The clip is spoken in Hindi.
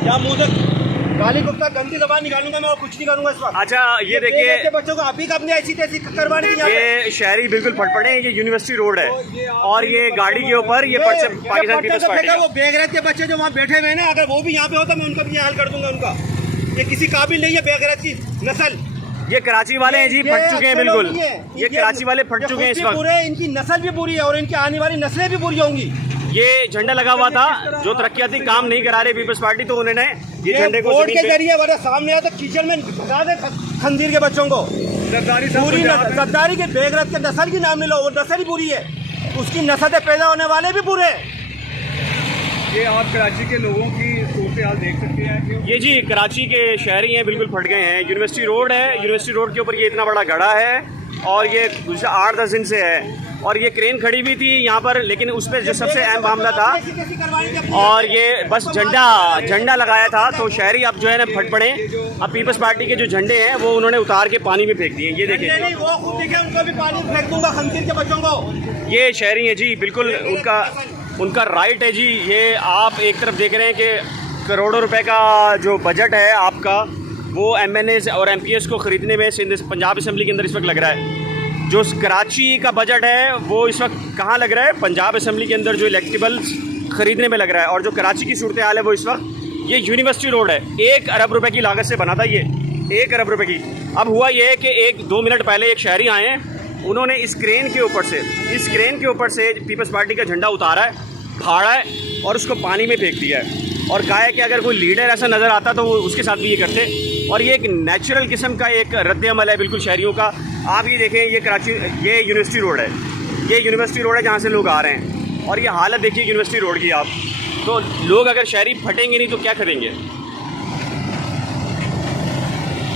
या मुँह से गाली गुप्ता गंदी जबान निकालूंगा मैं और कुछ नहीं करूंगा इस वक्त। अच्छा ये देखिए बच्चों को अभी अपनी ऐसी तैसी करवाने की ये शहरी बिल्कुल फटफड़े हैं। ये यूनिवर्सिटी रोड है और ये गाड़ी के ऊपर ये पाकिस्तान पीपल्स पार्टी वो बेगैरत के बच्चे जो वहाँ बैठे हुए हैं ना, अगर वो भी यहाँ पे हो तो मैं उनका भी हाल कर दूंगा उनका। ये किसी काबिल नहीं है बेगैरत की नस्ल। ये कराची वाले हैं जी, फट चुके हैं बिल्कुल। ये कराची वाले फट चुके हैं इस वक्त। पूरे इनकी नस्ल भी बुरी है और इनकी आने वाली नस्लें भी बुरी होंगी। ये झंडा लगा हुआ था, जो तरक्याती काम नहीं करा रहे पीपल्स पार्टी, तो उन्होंने ये झंडे को बोर्ड के जरिए वरना सामने आया तो कीचड़ में घुसा दे खंजीर के बच्चों को। पूरी गद्दारी के बेगैरत के नस्ल की नाम ले लो, वो नस्ल ही बुरी है, उसकी नस्ल से पैदा होने वाले भी बुरे हैं। ये आप कराची के लोगों की सूरत हाल देख सकते हैं। ये जी कराची के शहरी हैं, बिल्कुल फट गए हैं। यूनिवर्सिटी रोड है, यूनिवर्सिटी रोड के ऊपर ये इतना बड़ा गड्ढा है और ये 8-10 दिन से है और ये क्रेन खड़ी हुई थी यहाँ पर, लेकिन उस पर जो सबसे अहम मामला था और ये बस झंडा लगाया था, तो शहरी अब जो है ना फट पड़े। अब पीपल्स पार्टी के जो झंडे हैं वो उन्होंने उतार के पानी में फेंक दिए। ये देखिए उनको भी पानी फेंक दूंगा खंजीर के बच्चों को। ये शहरी है जी, बिल्कुल उनका राइट है जी। ये आप एक तरफ देख रहे हैं कि करोड़ों रुपए का जो बजट है आपका, वो MNAs और MPs को ख़रीदने में पंजाब असम्बली के अंदर इस वक्त लग रहा है। जो कराची का बजट है वो इस वक्त कहाँ लग रहा है? पंजाब असम्बली के अंदर जो इलेक्टेबल्स ख़रीदने में लग रहा है। और जो कराची की सूरत हाल है वो इस वक्त, ये यूनिवर्सिटी रोड है, 1 अरब रुपए की लागत से बना था ये, 1 अरब रुपए की। अब हुआ ये है कि 1-2 मिनट पहले एक शहरी आए हैं, उन्होंने इस क्रेन के ऊपर से पीपल्स पार्टी का झंडा उतारा है, फाड़ा है और उसको पानी में फेंक दिया है और कहा है कि अगर कोई लीडर ऐसा नज़र आता तो वो उसके साथ भी ये करते। और ये एक नेचुरल किस्म का एक रद्द अमल है बिल्कुल शहरियों का। आप ये देखें, ये यूनिवर्सिटी रोड है, ये यूनिवर्सिटी रोड है जहाँ से लोग आ रहे हैं और ये हालत देखिए यूनिवर्सिटी रोड की आप। तो लोग अगर शहरी फटेंगे नहीं तो क्या करेंगे?